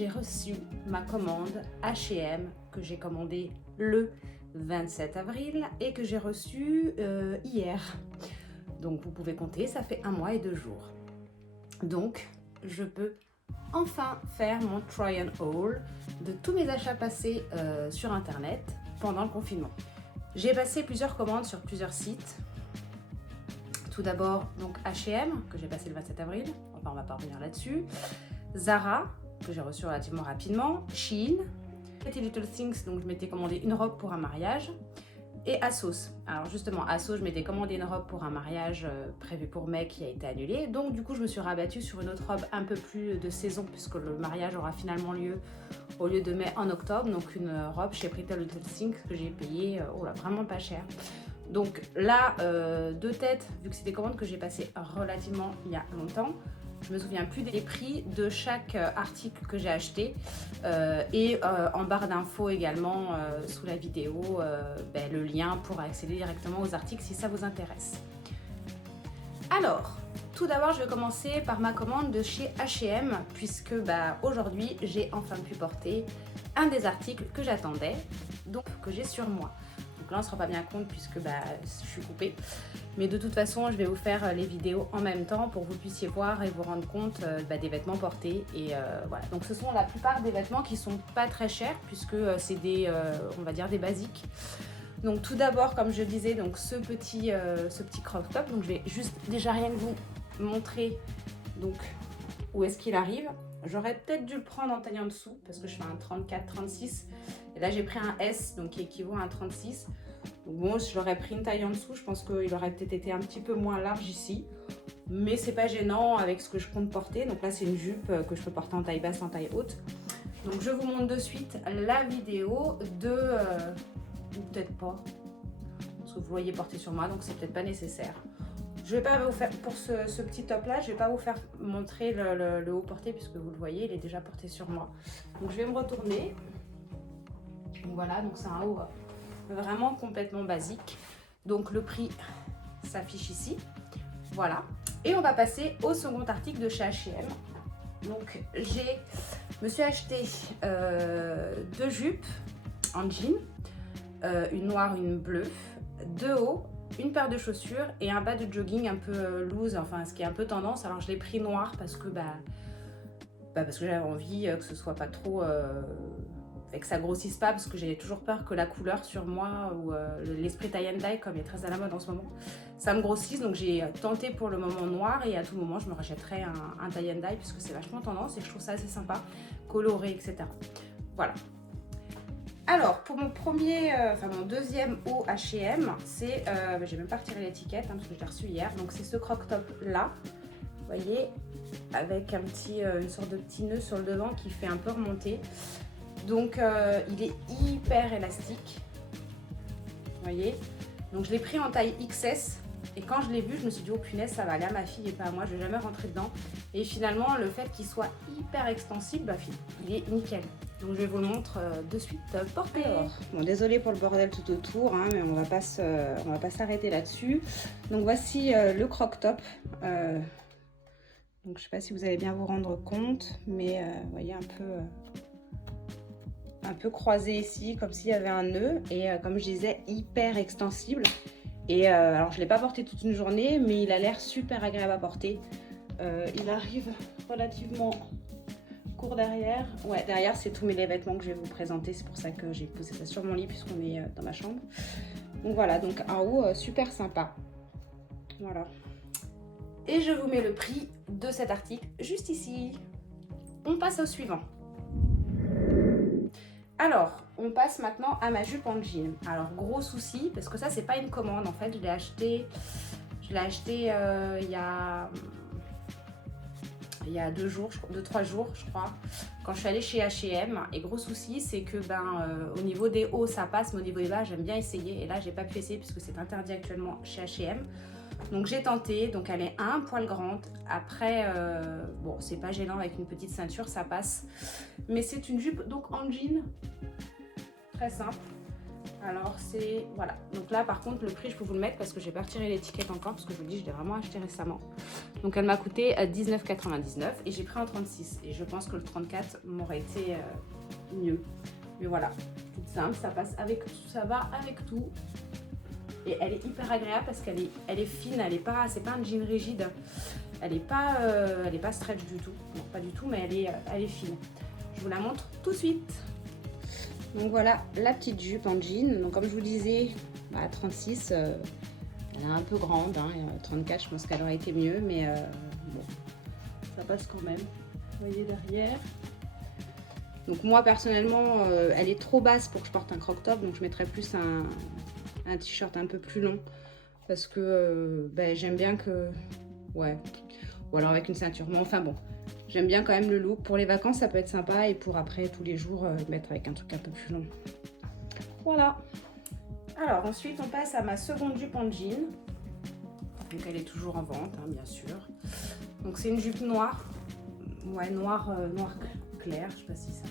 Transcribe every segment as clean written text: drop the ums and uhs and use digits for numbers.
j'ai reçu ma commande H&M que j'ai commandée le 27 avril et que j'ai reçue hier. Donc vous pouvez compter, ça fait 1 mois et 2 jours. Donc je peux enfin faire mon try and haul de tous mes achats passés sur internet pendant le confinement. J'ai passé plusieurs commandes sur plusieurs sites. Tout d'abord donc H&M que j'ai passé le 27 avril, enfin on va pas revenir là-dessus. Zara que j'ai reçu relativement rapidement, Shein, Pretty Little Things, donc je m'étais commandé une robe pour un mariage, et ASOS. Alors justement ASOS, je m'étais commandé une robe pour un mariage prévu pour mai qui a été annulé, donc du coup je me suis rabattue sur une autre robe un peu plus de saison puisque le mariage aura finalement lieu au lieu de mai en octobre, donc une robe chez Pretty Little Things que j'ai payée vraiment pas cher. Donc là, de tête, vu que c'est des commandes que j'ai passées relativement il y a longtemps, je me souviens plus des prix de chaque article que j'ai acheté et en barre d'infos également sous la vidéo le lien pour accéder directement aux articles si ça vous intéresse. Alors, tout d'abord je vais commencer par ma commande de chez H&M puisque aujourd'hui j'ai enfin pu porter un des articles que j'attendais, donc que j'ai sur moi. Donc là on ne se rend pas bien compte puisque je suis coupée. Mais de toute façon, je vais vous faire les vidéos en même temps pour que vous puissiez voir et vous rendre compte des vêtements portés. Et voilà. Donc ce sont la plupart des vêtements qui sont pas très chers puisque c'est des, on va dire des basiques. Donc tout d'abord, comme je disais, donc ce petit crop top. Donc je vais juste déjà rien que vous montrer donc où est-ce qu'il arrive. J'aurais peut-être dû le prendre en taille en dessous parce que je fais un 34-36. Et là j'ai pris un S donc qui équivaut à un 36. Donc bon, je l'aurais pris une taille en dessous, je pense qu'il aurait peut-être été un petit peu moins large ici. Mais c'est pas gênant avec ce que je compte porter. Donc là c'est une jupe que je peux porter en taille basse, en taille haute. Donc je vous montre de suite la vidéo de... ou peut-être pas. Parce que vous voyez porter sur moi, donc c'est peut-être pas nécessaire. Je vais pas vous faire, pour ce petit top là, je vais pas vous faire montrer le haut porté puisque vous le voyez, il est déjà porté sur moi. Donc je vais me retourner. Donc voilà, donc c'est un haut vraiment complètement basique. Donc le prix s'affiche ici. Voilà. Et on va passer au second article de chez H&M. Donc je me suis acheté 2 jupes en jean, une noire, une bleue, 2 hauts, une paire de chaussures et un bas de jogging un peu loose, enfin ce qui est un peu tendance. Alors je l'ai pris noir parce que parce que j'avais envie que ce soit pas trop et que ça grossisse pas, parce que j'ai toujours peur que la couleur sur moi ou l'esprit tie and dye, comme il est très à la mode en ce moment, ça me grossisse. Donc j'ai tenté pour le moment noir et à tout moment je me rachèterai un tie and dye puisque c'est vachement tendance et je trouve ça assez sympa, coloré, etc. Voilà. Alors pour mon mon deuxième haut H&M, c'est, j'ai même pas retiré l'étiquette parce que je l'ai reçu hier, donc c'est ce croc top là, vous voyez, avec un une sorte de petit nœud sur le devant qui fait un peu remonter. Donc il est hyper élastique, vous voyez. Donc je l'ai pris en taille XS et quand je l'ai vu, je me suis dit oh punaise, ça va aller à ma fille et pas à moi, je vais jamais rentrer dedans. Et finalement le fait qu'il soit hyper extensible, il est nickel. Donc je vais vous le montrer de suite porté. Bon, désolée pour le bordel tout autour, hein, mais on va pas s'arrêter là-dessus. Donc voici le croc top. Donc je sais pas si vous allez bien vous rendre compte, mais vous voyez un peu croisé ici, comme s'il y avait un nœud, et comme je disais, hyper extensible. Et alors je l'ai pas porté toute une journée, mais il a l'air super agréable à porter. Il arrive relativement court derrière. Ouais, derrière c'est tous mes vêtements que je vais vous présenter, c'est pour ça que j'ai posé ça sur mon lit puisqu'on est dans ma chambre. Donc voilà, donc un haut super sympa. Voilà. Et je vous mets le prix de cet article juste ici. On passe au suivant. Alors, on passe maintenant à ma jupe en jean. Alors, gros souci, parce que ça, c'est pas une commande. En fait, je l'ai acheté il y a 2-3 jours, je crois, quand je suis allée chez H&M. Et gros souci, c'est que au niveau des hauts, ça passe, mais au niveau des bas, j'aime bien essayer. Et là, j'ai pas pu essayer puisque c'est interdit actuellement chez H&M. Donc j'ai tenté, donc elle est un poil grande. Après, bon, c'est pas gênant avec une petite ceinture, ça passe. Mais c'est une jupe donc en jean, très simple. Alors c'est, voilà, donc là par contre le prix je peux vous le mettre parce que j'ai pas retiré l'étiquette encore parce que je vous dis je l'ai vraiment acheté récemment. Donc elle m'a coûté 19,99 et j'ai pris en 36 et je pense que le 34 m'aurait été mieux. Mais voilà, toute simple, ça passe avec tout, ça va avec tout. Et elle est hyper agréable parce qu'elle est fine, c'est pas un jean rigide. Elle est pas stretch du tout, non pas du tout, mais elle est fine. Je vous la montre tout de suite. Donc voilà la petite jupe en jean. Donc comme je vous disais, à 36, elle est un peu grande. Hein. 34, je pense qu'elle aurait été mieux, mais bon, ça passe quand même. Vous voyez derrière. Donc moi personnellement, elle est trop basse pour que je porte un crop top, donc je mettrais plus un t-shirt un peu plus long parce que j'aime bien que, ouais, ou alors avec une ceinture. Mais enfin bon. J'aime bien quand même le look. Pour les vacances, ça peut être sympa. Et pour après, tous les jours, mettre avec un truc un peu plus long. Voilà. Alors, ensuite, on passe à ma seconde jupe en jean. Donc, elle est toujours en vente, hein, bien sûr. Donc, c'est une jupe noire. Ouais, noir clair. Je sais pas si ça...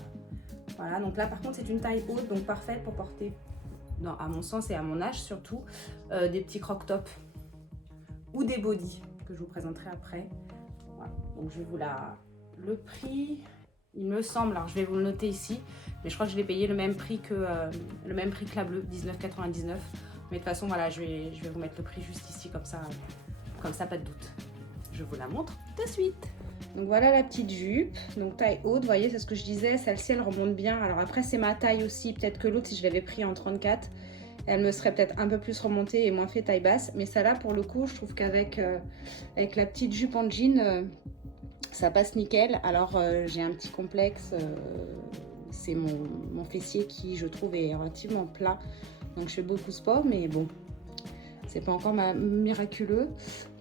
Voilà. Donc là, par contre, c'est une taille haute. Donc, parfaite pour porter, non, à mon sens et à mon âge surtout, des petits croc tops. Ou des bodys, que je vous présenterai après. Voilà. Donc, je vais vous la... Le prix, il me semble, alors je vais vous le noter ici, mais je crois que je l'ai payé le même prix que la bleue, 19,99. Mais de toute façon, voilà, je vais vous mettre le prix juste ici, comme ça, pas de doute. Je vous la montre de suite. Donc voilà la petite jupe, donc taille haute, vous voyez, c'est ce que je disais, celle-ci elle remonte bien. Alors après c'est ma taille aussi, peut-être que l'autre si je l'avais pris en 34, elle me serait peut-être un peu plus remontée et moins fait taille basse. Mais celle-là pour le coup, je trouve qu'avec avec la petite jupe en jean, ça passe nickel. Alors j'ai un petit complexe, c'est mon fessier qui je trouve est relativement plat. Donc je fais beaucoup de sport, mais bon, c'est pas encore miraculeux.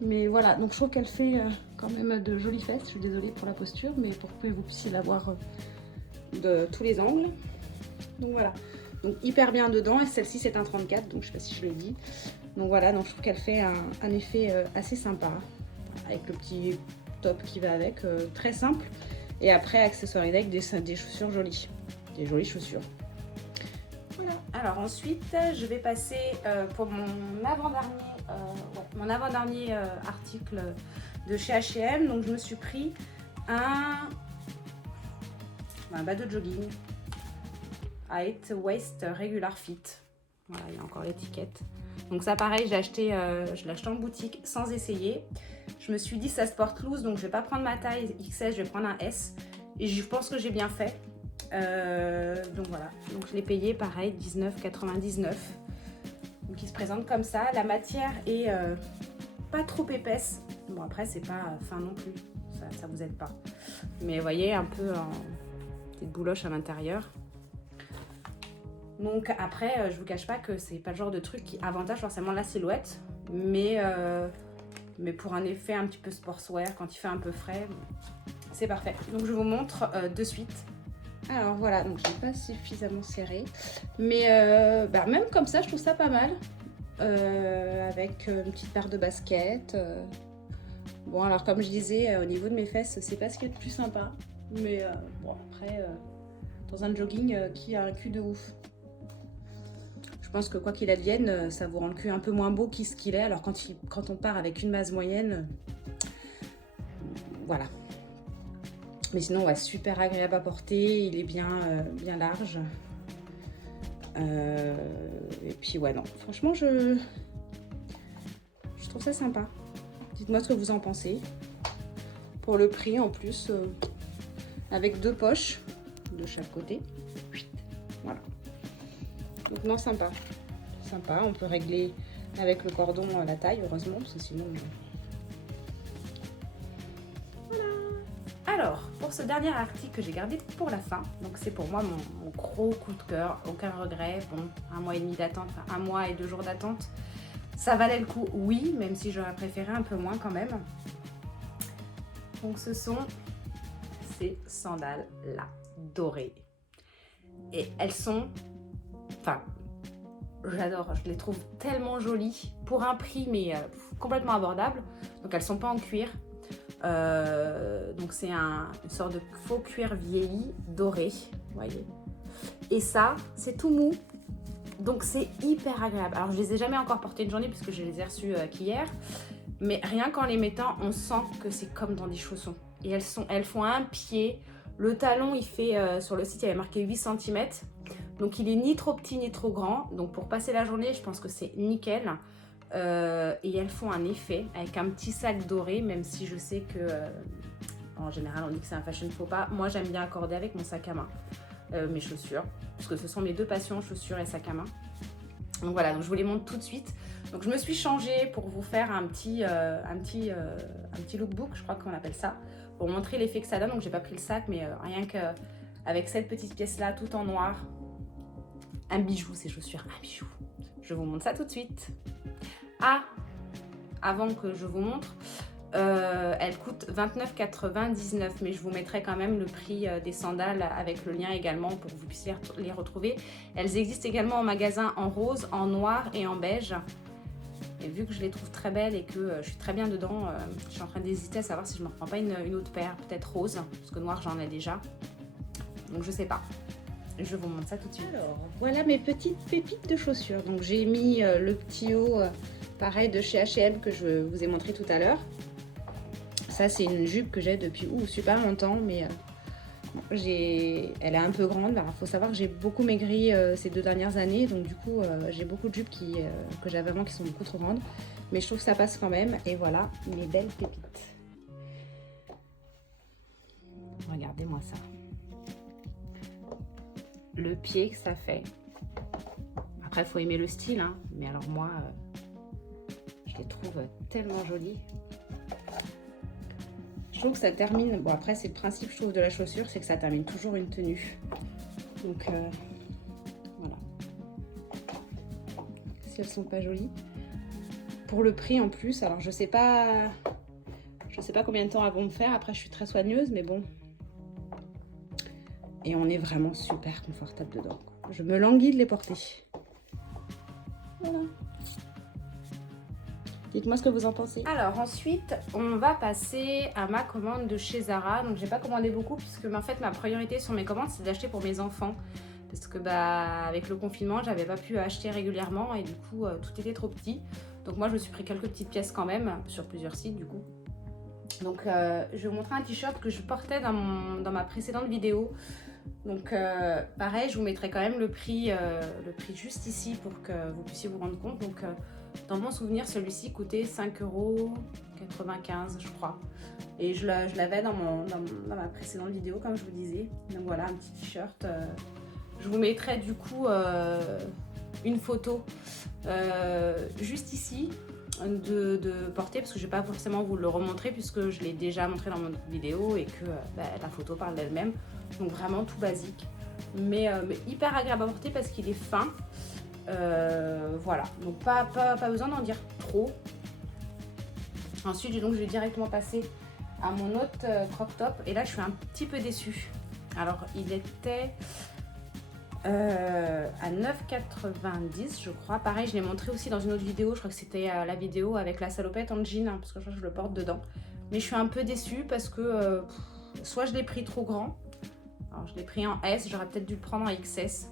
Mais voilà, donc je trouve qu'elle fait quand même de jolies fesses. Je suis désolée pour la posture, mais pour que vous puissiez la voir de tous les angles. Donc voilà, donc hyper bien dedans. Et celle-ci c'est un 34, donc je sais pas si je l'ai dit. Donc voilà, donc je trouve qu'elle fait un effet assez sympa. Avec le petit top qui va avec, très simple. Et après accessoirisé avec des chaussures jolies, des jolies chaussures. Voilà. Alors ensuite je vais passer pour mon avant-dernier article de chez H&M. Donc je me suis pris un bas de jogging height waist regular fit. Voilà, il y a encore l'étiquette. Donc ça pareil, je l'ai acheté en boutique sans essayer. Je me suis dit ça se porte loose, donc je vais pas prendre ma taille XS, je vais prendre un S. Et je pense que j'ai bien fait. Donc voilà, donc je l'ai payé pareil 19,99. Donc il se présente comme ça. La matière est pas trop épaisse. Bon après c'est pas fin non plus, ça vous aide pas. Mais vous voyez un peu en petite bouloche à l'intérieur. Donc après, je vous cache pas que c'est pas le genre de truc qui avantage forcément la silhouette, mais pour un effet un petit peu sportswear, quand il fait un peu frais, c'est parfait. Donc je vous montre de suite. Alors voilà, donc je n'ai pas suffisamment serré, mais même comme ça, je trouve ça pas mal, avec une petite paire de baskets. Bon alors comme je disais, au niveau de mes fesses, c'est pas ce qu'il y a de plus sympa, mais bon après, dans un jogging qui a un cul de ouf. Je pense que quoi qu'il advienne, ça vous rend le cul un peu moins beau qu'il ce qu'il est. Alors quand on part avec une base moyenne, voilà. Mais sinon, ouais, super agréable à porter. Il est bien large. Et puis ouais, non. Franchement, je trouve ça sympa. Dites-moi ce que vous en pensez. Pour le prix en plus, avec 2 poches de chaque côté. Voilà. Donc non, sympa. Sympa, on peut régler avec le cordon la taille, heureusement, parce que sinon... Voilà. Alors, pour ce dernier article que j'ai gardé pour la fin, donc c'est pour moi mon gros coup de cœur, aucun regret. Bon, 1 mois et demi d'attente, enfin 1 mois et 2 jours d'attente, ça valait le coup, oui, même si j'aurais préféré un peu moins quand même. Donc ce sont ces sandales-là, dorées. Et elles sont... Enfin, j'adore, je les trouve tellement jolies pour un prix mais complètement abordable. Donc elles sont pas en cuir, donc c'est une sorte de faux cuir vieilli doré, vous voyez. Et ça, c'est tout mou. Donc c'est hyper agréable. Alors je les ai jamais encore portées une journée puisque je les ai reçues qu'hier. Mais rien qu'en les mettant, on sent que c'est comme dans des chaussons. Et elles font un pied. Le talon, il fait, sur le site, il y avait marqué 8 cm. Donc il est ni trop petit ni trop grand. Donc pour passer la journée, je pense que c'est nickel. Et elles font un effet avec un petit sac doré, même si je sais que en général on dit que c'est un fashion faux pas. Moi j'aime bien accorder avec mon sac à main mes chaussures, parce que ce sont mes deux passions, chaussures et sac à main. Donc voilà, donc je vous les montre tout de suite. Donc je me suis changée pour vous faire un petit lookbook, je crois qu'on appelle ça, pour montrer l'effet que ça donne. Donc j'ai pas pris le sac, mais rien qu'avec cette petite pièce là, tout en noir, un bijou, ces chaussures, un bijou. Je vous montre ça tout de suite. Ah, avant que je vous montre, elle coûte 29,99 €, mais je vous mettrai quand même le prix des sandales avec le lien également pour que vous puissiez les retrouver. Elles existent également en magasin en rose, en noir et en beige. Et vu que je les trouve très belles et que je suis très bien dedans, je suis en train d'hésiter à savoir si je ne me reprends pas une autre paire, peut-être rose, parce que noir j'en ai déjà. Donc je sais pas. Je vous montre ça tout de suite. Alors, voilà mes petites pépites de chaussures. Donc j'ai mis le petit haut, pareil, de chez H&M que je vous ai montré tout à l'heure. Ça, c'est une jupe que j'ai depuis super longtemps, mais elle est un peu grande. Il faut savoir que j'ai beaucoup maigri ces 2 dernières années, donc du coup, j'ai beaucoup de jupes que j'avais avant qui sont beaucoup trop grandes. Mais je trouve que ça passe quand même. Et voilà mes belles pépites. Regardez-moi ça. Le pied que ça fait. Après, il faut aimer le style, hein. Mais alors moi, je les trouve tellement jolies. Je trouve que ça termine, bon après c'est le principe je trouve de la chaussure, c'est que ça termine toujours une tenue. Donc voilà. Si elles sont pas jolies. Pour le prix en plus, alors je sais pas combien de temps elles vont me faire, après je suis très soigneuse mais bon. Et on est vraiment super confortable dedans. Je me languis de les porter. Voilà. Dites-moi ce que vous en pensez. Alors ensuite, on va passer à ma commande de chez Zara. Donc j'ai pas commandé beaucoup puisque en fait ma priorité sur mes commandes c'est d'acheter pour mes enfants. Parce que avec le confinement, j'avais pas pu acheter régulièrement et du coup tout était trop petit. Donc moi je me suis pris quelques petites pièces quand même sur plusieurs sites du coup. Donc je vais vous montrer un t-shirt que je portais dans ma précédente vidéo. Donc pareil, je vous mettrai quand même le prix juste ici pour que vous puissiez vous rendre compte. Donc dans mon souvenir, celui-ci coûtait 5,95 € je crois. Et je l'avais dans ma précédente vidéo comme je vous disais. Donc voilà, un petit t-shirt. Je vous mettrai du coup une photo juste ici de porter parce que je ne vais pas forcément vous le remontrer puisque je l'ai déjà montré dans mon vidéo et que la photo parle d'elle-même. Donc vraiment tout basique. Mais hyper agréable à porter parce qu'il est fin. Voilà, donc pas besoin d'en dire trop. Ensuite, donc, je vais directement passer à mon autre crop top. Et là, je suis un petit peu déçue. Alors, il était à 9,90 € je crois. Pareil, je l'ai montré aussi dans une autre vidéo. Je crois que c'était la vidéo avec la salopette en jean, hein, parce que je crois que je le porte dedans. Mais je suis un peu déçue parce que soit je l'ai pris trop grand. Alors, je l'ai pris en S. J'aurais peut-être dû le prendre en XS.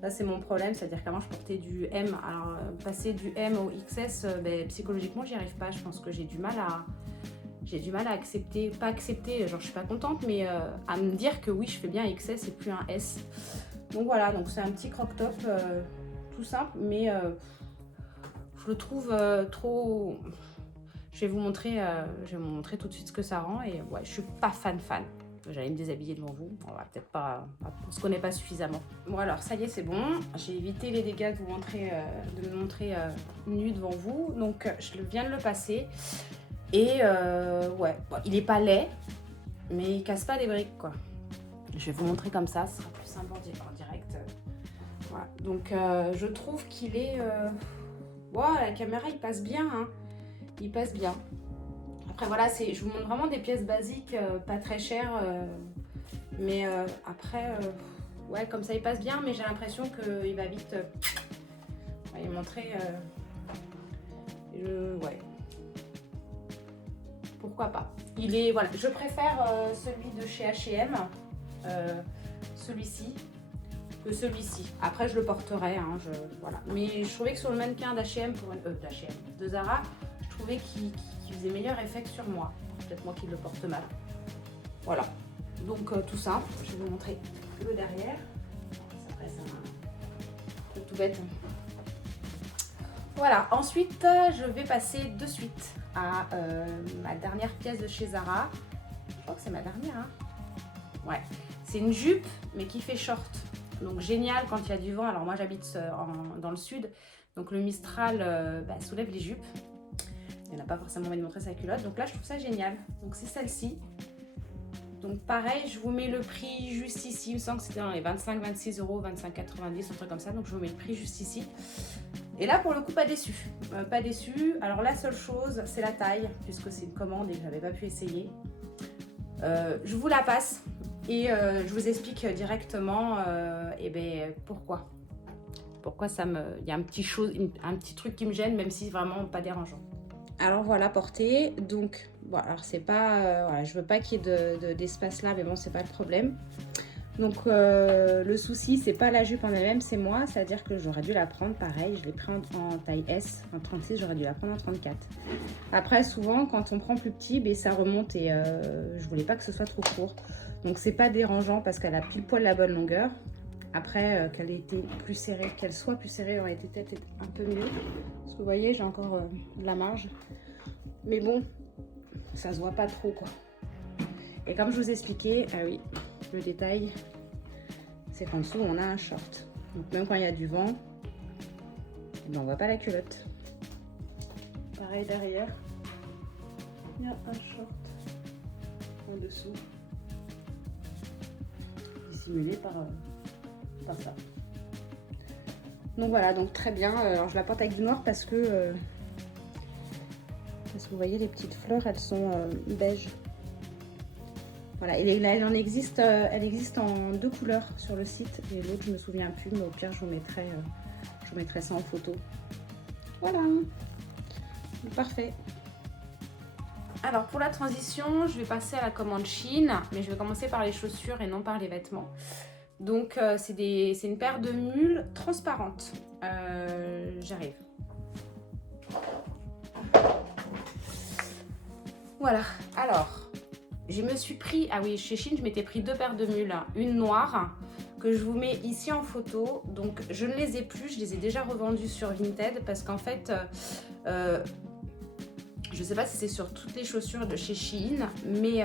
Là, c'est mon problème, c'est-à-dire qu'avant, je portais du M. Alors, passer du M au XS, psychologiquement, j'y arrive pas. Je pense que j'ai du mal à accepter, pas accepter, genre je suis pas contente, mais à me dire que oui, je fais bien un XS et plus un S. Donc voilà, donc c'est un petit crop top tout simple, mais je le trouve trop... Je vais vous montrer tout de suite ce que ça rend et ouais, je suis pas fan. J'allais me déshabiller devant vous, on va peut-être pas, on se connaît pas suffisamment. Bon alors ça y est, c'est bon, j'ai évité les dégâts de me montrer nue devant vous, donc je viens de le passer et ouais, bon, il est pas laid, mais il casse pas des briques quoi. Je vais vous montrer comme ça, ce sera plus simple en direct. Voilà, donc je trouve qu'il est, wow, la caméra il passe bien, hein. Il passe bien. Après voilà, je vous montre vraiment des pièces basiques, pas très chères, mais après, ouais, comme ça il passe bien, mais j'ai l'impression qu'il va vite. Je vais montrer, ouais, pourquoi pas. Il est, voilà, je préfère celui de chez H&M, celui-ci, que celui-ci. Après, je le porterai, hein, voilà. Mais je trouvais que sur le mannequin d'H&M, de Zara, je trouvais qu'il faisait meilleur effet que sur moi. Peut-être moi qui le porte mal. Voilà. Donc tout ça, je vais vous montrer le derrière. Après, c'est un truc tout bête. Voilà. Ensuite, je vais passer de suite à ma dernière pièce de chez Zara. Je crois que c'est ma dernière, hein. Ouais. C'est une jupe, mais qui fait short. Donc génial quand il y a du vent. Alors moi j'habite dans le sud, donc le Mistral soulève les jupes. Il n'y en a pas forcément envie de montrer sa culotte. Donc là je trouve ça génial. Donc c'est celle-ci. Donc pareil, je vous mets le prix juste ici. Il me semble que c'était dans les 25-26 €, 25,90 €, un truc comme ça. Donc je vous mets le prix juste ici. Et là pour le coup pas déçu. Pas déçu. Alors la seule chose c'est la taille, puisque c'est une commande et que je n'avais pas pu essayer. Je vous la passe. Et je vous explique directement pourquoi. Pourquoi il y a un petit truc qui me gêne, même si vraiment pas dérangeant. Alors voilà, portée. Donc, bon, alors c'est pas... voilà, je veux pas qu'il y ait d'espace là, mais bon, c'est pas le problème. Donc, le souci, c'est pas la jupe en elle-même, c'est moi. C'est-à-dire que j'aurais dû la prendre pareil. Je l'ai pris en taille S, en 36, j'aurais dû la prendre en 34. Après, souvent, quand on prend plus petit, ça remonte et je voulais pas que ce soit trop court. Donc c'est pas dérangeant parce qu'elle a pile poil la bonne longueur. Après qu'elle ait été plus serrée, qu'elle soit plus serrée aurait été peut-être un peu mieux. Parce que vous voyez, j'ai encore de la marge. Mais bon, ça se voit pas trop quoi. Et comme je vous expliquais, ah oui, le détail, c'est qu'en dessous on a un short. Donc même quand il y a du vent, on voit pas la culotte. Pareil derrière, il y a un short en dessous. Simulé par ça. Donc voilà, donc très bien. Alors je la porte avec du noir parce que vous voyez les petites fleurs, elles sont beige. Voilà, et elle existe en 2 couleurs sur le site et l'autre je me souviens plus, mais au pire je vous mettrai ça en photo. Voilà, parfait. Alors pour la transition, je vais passer à la commande Shein, mais je vais commencer par les chaussures et non par les vêtements. Donc c'est une paire de mules transparentes. J'arrive. Voilà, alors je me suis pris, ah oui, chez Shein je m'étais pris 2 paires de mules, une noire que je vous mets ici en photo. Donc je ne les ai plus, je les ai déjà revendues sur Vinted parce qu'en fait... je sais pas si c'est sur toutes les chaussures de chez Shein, mais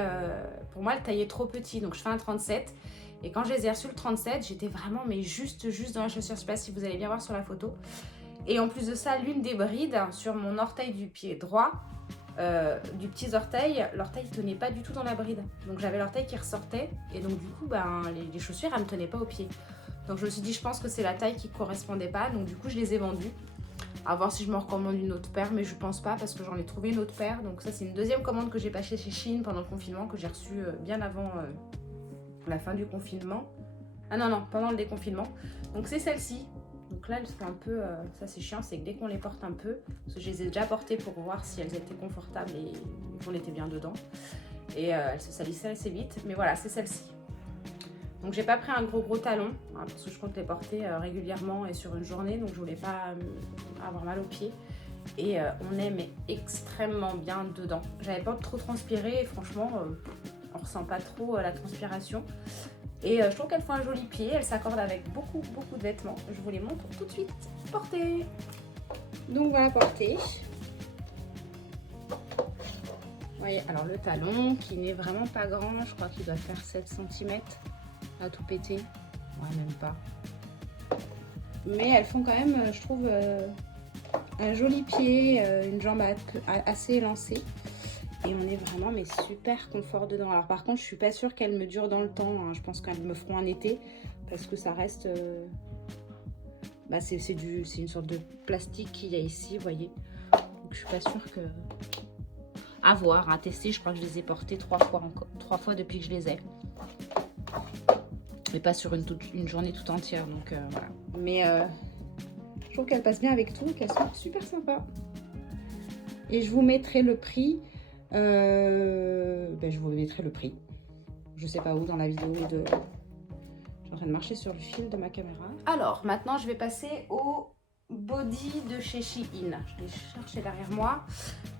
pour moi, le taille est trop petit. Donc, je fais un 37. Et quand je les ai reçus le 37, j'étais vraiment juste dans la chaussure. Je sais pas si vous allez bien voir sur la photo. Et en plus de ça, l'une des brides sur mon orteil du pied droit, du petit orteil, l'orteil ne tenait pas du tout dans la bride. Donc, j'avais l'orteil qui ressortait. Et donc, du coup, les chaussures, elles ne me tenaient pas au pied. Donc, je me suis dit, je pense que c'est la taille qui ne correspondait pas. Donc, du coup, je les ai vendues. À voir si je me recommande une autre paire, mais je pense pas parce que j'en ai trouvé une autre paire. Donc ça c'est une deuxième commande que j'ai passée chez Shein pendant le confinement, que j'ai reçue bien avant la fin du confinement. Ah non, pendant le déconfinement. Donc c'est celle-ci. Donc là elles sont un peu, ça c'est chiant, c'est que dès qu'on les porte un peu, parce que je les ai déjà portées pour voir si elles étaient confortables et qu'on était bien dedans. Et elles se salissaient assez vite, mais voilà c'est celle-ci. Donc j'ai pas pris un gros talon, hein, parce que je compte les porter régulièrement et sur une journée, donc je voulais pas avoir mal aux pieds. Et on est mais extrêmement bien dedans. J'avais pas trop transpiré et franchement on ressent pas trop la transpiration. Et je trouve qu'elles font un joli pied, elles s'accordent avec beaucoup de vêtements. Je vous les montre tout de suite. Portée. Donc voilà, portée. Vous voyez, alors le talon qui n'est vraiment pas grand, je crois qu'il doit faire 7 cm. À tout péter, ouais, même pas, mais elles font quand même, je trouve, un joli pied, une jambe assez élancée et on est vraiment mais super confort dedans. Alors par contre je suis pas sûre qu'elles me durent dans le temps, hein. Je pense qu'elles me feront un été parce que ça reste c'est une sorte de plastique qu'il y a ici, vous voyez, donc je suis pas sûre que... à voir, à tester. Je crois que je les ai portées 3 fois depuis que je les ai, mais pas sur une journée tout entière, donc voilà. Mais je trouve qu'elles passent bien avec tout, qu'elles sont super sympas. Et je vous mettrai le prix. Je vous mettrai le prix. Je sais pas où dans la vidéo de. en train de marcher sur le fil de ma caméra. Alors, maintenant, je vais passer au body de chez Shein. Je l'ai cherché derrière moi.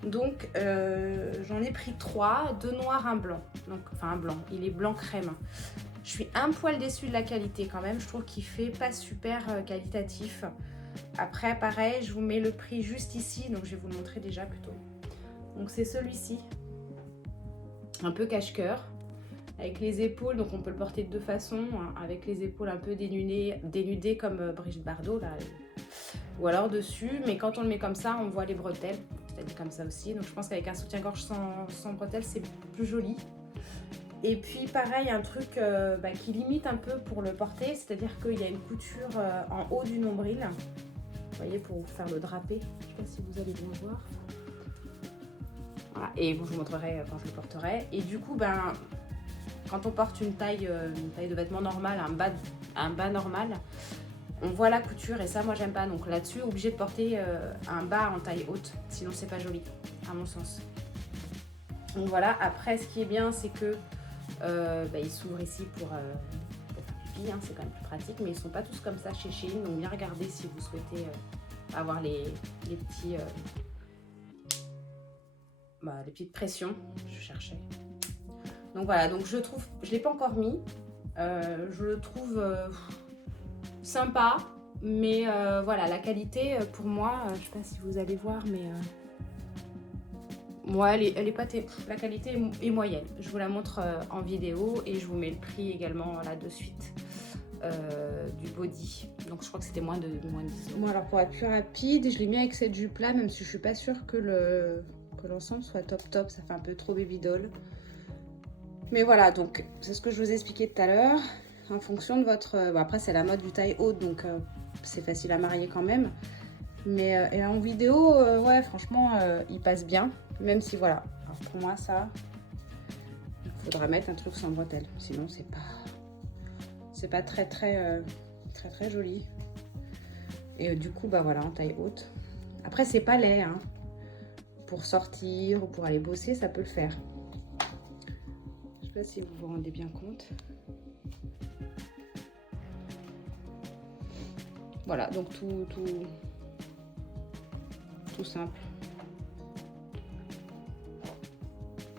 Donc, j'en ai pris 3, 2 noirs, un blanc. Donc, enfin, un blanc. Il est blanc crème. Je suis un poil déçue de la qualité quand même. Je trouve qu'il fait pas super qualitatif. Après, pareil, je vous mets le prix juste ici. Donc, je vais vous le montrer déjà plutôt. Donc, c'est celui-ci. Un peu cache-cœur. Avec les épaules, donc on peut le porter de deux façons, hein, avec les épaules un peu dénudées comme Brigitte Bardot, là, ou alors dessus, mais quand on le met comme ça, on voit les bretelles, c'est-à-dire comme ça aussi, donc je pense qu'avec un soutien-gorge sans bretelles, c'est plus joli. Et puis pareil, un truc qui limite un peu pour le porter, c'est-à-dire qu'il y a une couture en haut du nombril, vous voyez, pour faire le drapé, je ne sais pas si vous allez bien voir. Voilà. Et bon, je vous montrerai quand je le porterai, et du coup, quand on porte une taille de vêtement normale, un bas normal, on voit la couture et ça moi j'aime pas. Donc là-dessus, obligé de porter un bas en taille haute, sinon c'est pas joli, à mon sens. Donc voilà, après ce qui est bien, c'est que il s'ouvre ici pour faire pipi, hein, c'est quand même plus pratique, mais ils sont pas tous comme ça chez Shein, donc bien regarder si vous souhaitez avoir les petites pressions, je cherchais. Donc voilà, donc je trouve, je ne l'ai pas encore mis, je le trouve sympa, mais voilà, la qualité pour moi, je ne sais pas si vous allez voir, mais moi elle est pas la qualité est moyenne. Je vous la montre en vidéo et je vous mets le prix également là de suite du body. Donc je crois que c'était moins de 10 euros. Bon, alors pour être plus rapide, je l'ai mis avec cette jupe là, même si je suis pas sûre que l'ensemble soit top, ça fait un peu trop baby doll. Mais voilà, donc c'est ce que je vous ai expliqué tout à l'heure. En fonction de votre... après, c'est la mode du taille haute, donc c'est facile à marier quand même. Mais et en vidéo, ouais, franchement, il passe bien. Même si, voilà. Alors pour moi, ça, il faudra mettre un truc sans bretelles. Sinon, c'est pas très joli. Et du coup, voilà, en taille haute. Après, c'est pas laid, hein. Pour sortir ou pour aller bosser, ça peut le faire. Je sais pas si vous vous rendez bien compte. Voilà, donc tout simple.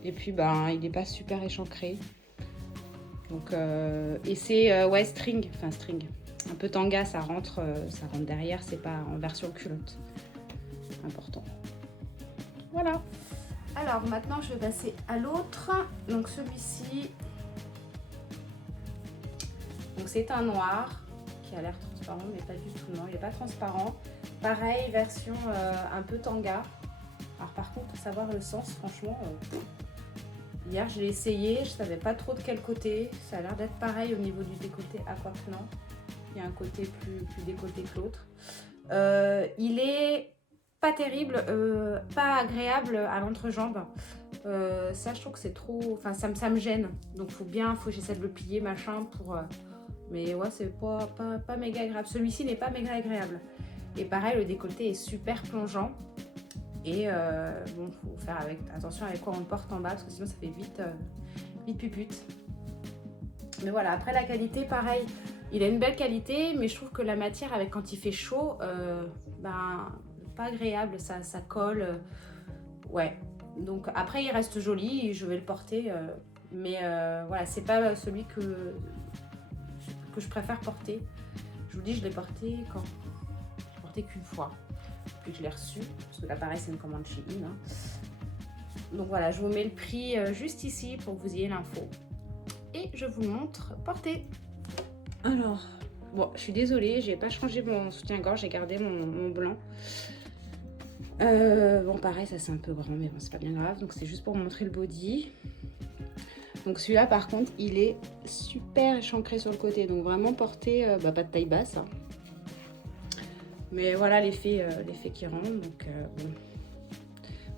Et puis il n'est pas super échancré. Donc et c'est ouais, string, un peu tanga, ça rentre derrière, c'est pas en version culotte. Important. Voilà. Alors maintenant je vais passer à l'autre, donc celui-ci, donc c'est un noir qui a l'air transparent mais pas du tout, non il n'est pas transparent, pareil version un peu tanga. Alors par contre pour savoir le sens, franchement hier je l'ai essayé, je savais pas trop de quel côté, ça a l'air d'être pareil au niveau du décolleté, à quoi que non, il y a un côté plus décolleté que l'autre. Il est pas terrible, pas agréable à l'entrejambe. Ça je trouve que c'est trop, enfin ça me gêne, donc faut que j'essaie de le plier machin pour mais ouais c'est pas méga agréable. Celui-ci n'est pas méga agréable et pareil le décolleté est super plongeant et bon faut faire attention avec quoi on le porte en bas parce que sinon ça fait vite pupute. Mais voilà, après la qualité pareil, il a une belle qualité mais je trouve que la matière quand il fait chaud pas agréable, ça colle, ouais. Donc après il reste joli, je vais le porter, mais voilà, c'est pas celui que je préfère porter. Je vous dis, je l'ai porté quand je portais qu'une fois, puis je l'ai reçu, parce que là pareil c'est une commande Shein. Hein. Donc voilà, je vous mets le prix juste ici pour que vous ayez l'info. Et je vous le montre porté. Alors, bon, je suis désolée, j'ai pas changé mon soutien-gorge, j'ai gardé mon blanc. Bon pareil ça c'est un peu grand mais bon c'est pas bien grave, donc c'est juste pour montrer le body. Donc celui-là par contre il est super échancré sur le côté, donc vraiment porté pas de taille basse hein. Mais voilà l'effet qui rentre, donc bon.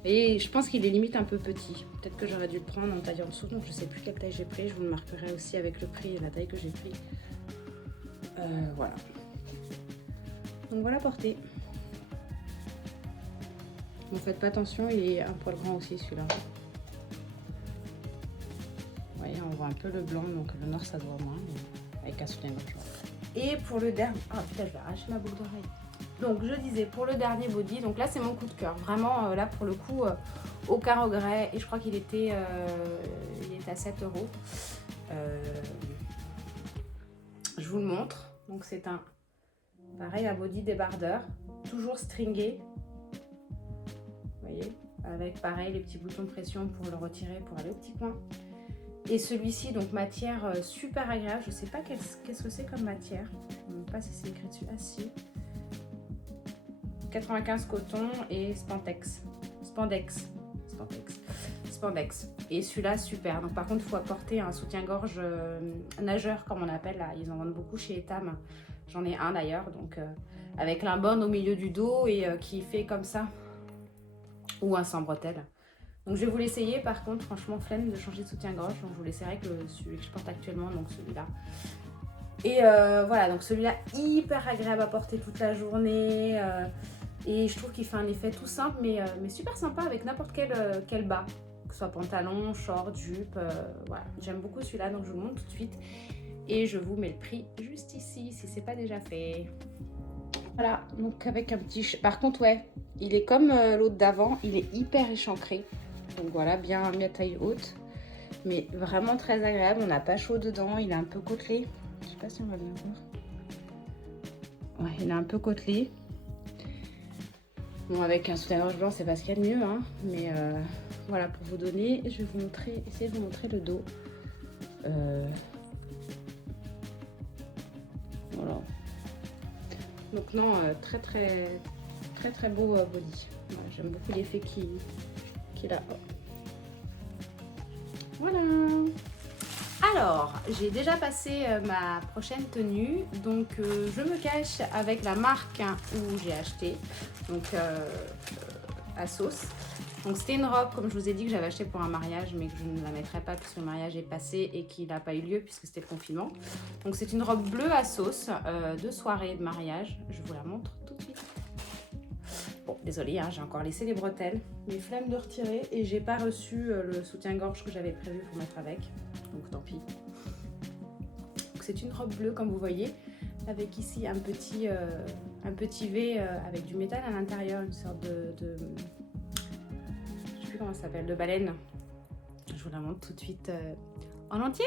Et je pense qu'il est limite un peu petit, peut-être que j'aurais dû le prendre en taille en dessous, donc je sais plus quelle taille j'ai pris, je vous le marquerai aussi avec le prix et la taille que j'ai pris. Voilà, donc voilà porté. Bon, faites pas attention, il est un poil grand aussi celui-là. Vous voyez, on voit un peu le blanc, donc le noir ça se voit moins. Mais avec un soutien-gorge. Et pour le dernier... Ah putain, je vais arracher ma boucle d'oreille. Donc je disais, pour le dernier body, donc là c'est mon coup de cœur. Vraiment, là pour le coup, aucun regret. Et je crois qu'il était à 7 euros. Je vous le montre. Donc c'est un, pareil, un body débardeur. Toujours stringé. Vous voyez, avec pareil les petits boutons de pression pour le retirer, pour aller au petit coin. Et celui-ci, donc matière super agréable. Je sais pas qu'est-ce que c'est comme matière. Je ne sais même pas si c'est écrit dessus. Ah si. 95 coton et spandex. Et celui-là, super. Donc par contre, il faut apporter un soutien-gorge nageur, comme on appelle là. Ils en vendent beaucoup chez Etam. J'en ai un d'ailleurs. Donc avec l'imbonne au milieu du dos et qui fait comme ça. Ou un sans bretelles. Donc je vais vous l'essayer. Par contre, franchement, flemme de changer de soutien-gorge. Donc je vous l'essayerai que celui que je porte actuellement, donc celui-là. Et voilà, donc celui-là, hyper agréable à porter toute la journée. Et je trouve qu'il fait un effet tout simple, mais super sympa avec n'importe quel bas. Que ce soit pantalon, short, jupe. Voilà, j'aime beaucoup celui-là, donc je vous le montre tout de suite. Et je vous mets le prix juste ici, si c'est pas déjà fait. Voilà, donc avec un petit... Par contre, ouais, il est comme l'autre d'avant, il est hyper échancré. Donc voilà, bien à taille haute. Mais vraiment très agréable, on n'a pas chaud dedans, il est un peu côtelé. Je sais pas si on va bien voir. Ouais, il est un peu côtelé. Bon, avec un soutien-gorge blanc, c'est pas ce qu'il y a de mieux, hein. Mais voilà, pour vous donner, je vais vous montrer, essayer de vous montrer le dos. Voilà. Donc non, très beau body. Voilà, j'aime beaucoup l'effet qu'il a. Voilà. Alors, j'ai déjà passé ma prochaine tenue, donc je me cache avec la marque où j'ai acheté, donc ASOS. Donc c'était une robe, comme je vous ai dit, que j'avais acheté pour un mariage, mais que je ne la mettrai pas puisque le mariage est passé et qu'il n'a pas eu lieu puisque c'était le confinement. Donc c'est une robe bleue ASOS de soirée de mariage, je vous la montre tout de suite. Bon, désolée, hein, j'ai encore laissé les bretelles, mais flemme de retirer et j'ai pas reçu le soutien-gorge que j'avais prévu pour mettre avec. Donc tant pis. C'est une robe bleue comme vous voyez, avec ici un petit V avec du métal à l'intérieur, une sorte de je sais plus comment ça s'appelle, de baleine. Je vous la montre tout de suite en entier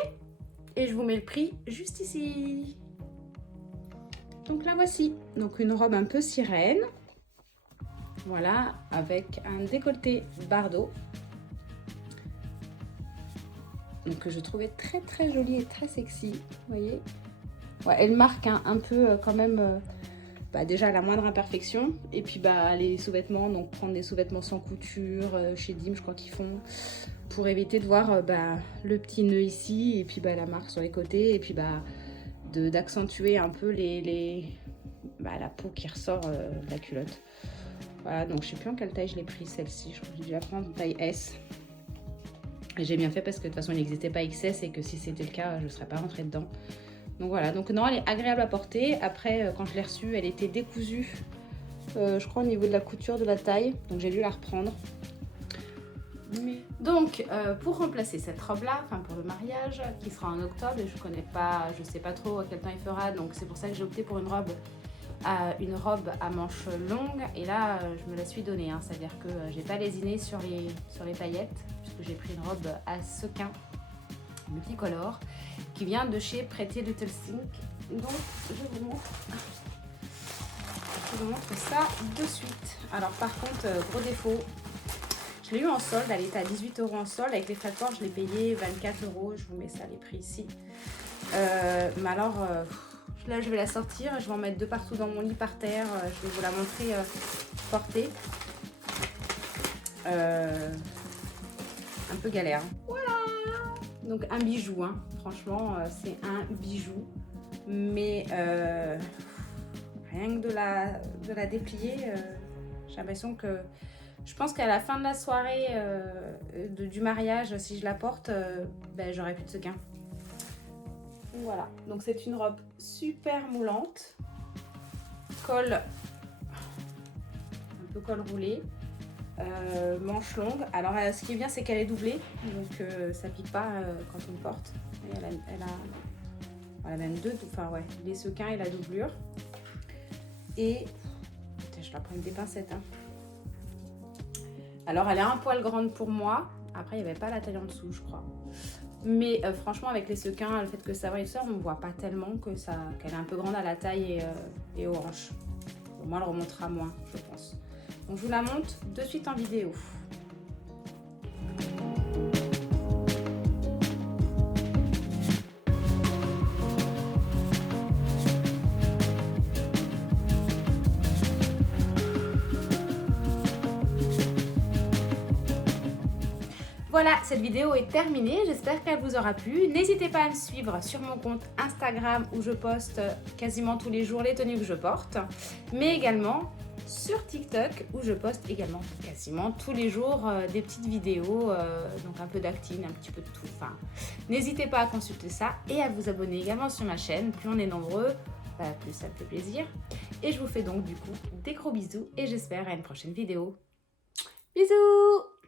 et je vous mets le prix juste ici. Donc la voici, donc une robe un peu sirène, voilà, avec un décolleté bardeau. Donc que je trouvais très jolie et très sexy, vous voyez. Ouais, elle marque un peu quand même déjà la moindre imperfection. Et puis les sous-vêtements, donc prendre des sous-vêtements sans couture, chez Dim je crois qu'ils font, pour éviter de voir le petit nœud ici et puis la marque sur les côtés. Et puis d'accentuer un peu la peau qui ressort de la culotte. Voilà, donc je sais plus en quelle taille je l'ai pris celle-ci, je crois que j'ai dû la prendre en taille S. J'ai bien fait parce que de toute façon il n'existait pas XS et que si c'était le cas je ne serais pas rentrée dedans. Donc voilà, donc non, elle est agréable à porter. Après quand je l'ai reçue elle était décousue, je crois au niveau de la couture de la taille, donc j'ai dû la reprendre. Donc pour remplacer cette robe là, enfin pour le mariage qui sera en octobre, je sais pas trop à quel temps il fera, donc c'est pour ça que j'ai opté pour une robe à manches longues. Et là je me la suis donnée, hein, c'est à dire que j'ai pas lésiné sur les paillettes puisque j'ai pris une robe à sequins multicolore qui vient de chez Pretty Little Thing. Donc je vous montre ça de suite. Alors par contre gros défaut, je l'ai eu en solde, elle était à 18 € en solde, avec les frais de port je l'ai payé 24 €, je vous mets ça les prix ici. Mais alors là je vais la sortir, je vais en mettre de partout dans mon lit par terre, je vais vous la montrer portée. Un peu galère. Voilà. Donc un bijou, hein. Franchement c'est un bijou, mais rien que de la déplier, j'ai l'impression que je pense qu'à la fin de la soirée du mariage, si je la porte, j'aurai plus de sequins. Voilà, donc c'est une robe super moulante, col, un peu col roulé, manche longue. Alors ce qui est bien c'est qu'elle est doublée, donc ça pique pas quand on porte. Et Voilà, même deux, enfin ouais, les sequins et la doublure. Et je la prends avec des pincettes. Hein. Alors, elle est un poil grande pour moi. Après, il n'y avait pas la taille en dessous, je crois. Mais franchement, avec les sequins, le fait que ça va et tout ça, on ne voit pas tellement qu'elle est un peu grande à la taille et aux hanches. Au moins, elle remontera moins, je pense. Donc, je vous la montre de suite en vidéo. Voilà, cette vidéo est terminée, j'espère qu'elle vous aura plu. N'hésitez pas à me suivre sur mon compte Instagram où je poste quasiment tous les jours les tenues que je porte, mais également sur TikTok où je poste également quasiment tous les jours des petites vidéos, donc un peu d'acting, un petit peu de tout. Enfin, n'hésitez pas à consulter ça et à vous abonner également sur ma chaîne. Plus on est nombreux, plus ça me fait plaisir. Et je vous fais donc du coup des gros bisous et j'espère à une prochaine vidéo. Bisous!